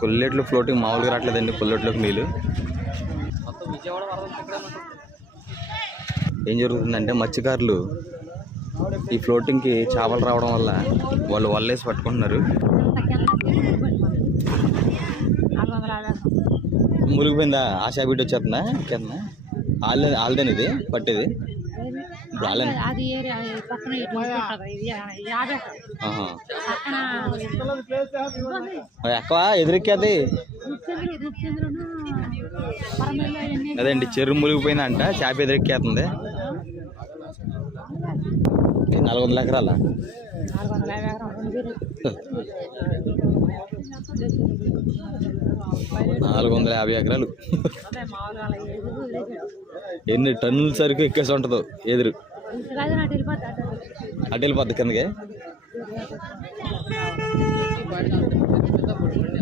కొల్లేట్లో floating మామూలుగా రావట్లేదండి. కొల్లేట్లోకి నీళ్ళు ఏం జరుగుతుందంటే మత్స్యకారులు ఈ ఫ్లోటింగ్కి చేపలు రావడం వల్ల వాళ్ళు వల్లేసి పట్టుకుంటున్నారు. మురిగిపోయిందా? ఆశా బీట్ వచ్చేస్తుందా? ఇంకేనా ఆల్దేని ఇది పట్టేది ఎక్కువ ఎదురెక్కేది అదేండి. చెరువు మురిగిపోయిందా అంట, చేప ఎదురెక్కేస్తుంది. 400 ఎకరాల 450 ఎకరాలు. ఎన్ని టన్నుల సరుకు ఎక్కేసి ఉంటుందో ఎదురు. అటు వెళ్ళిపోద్ది కిందకి.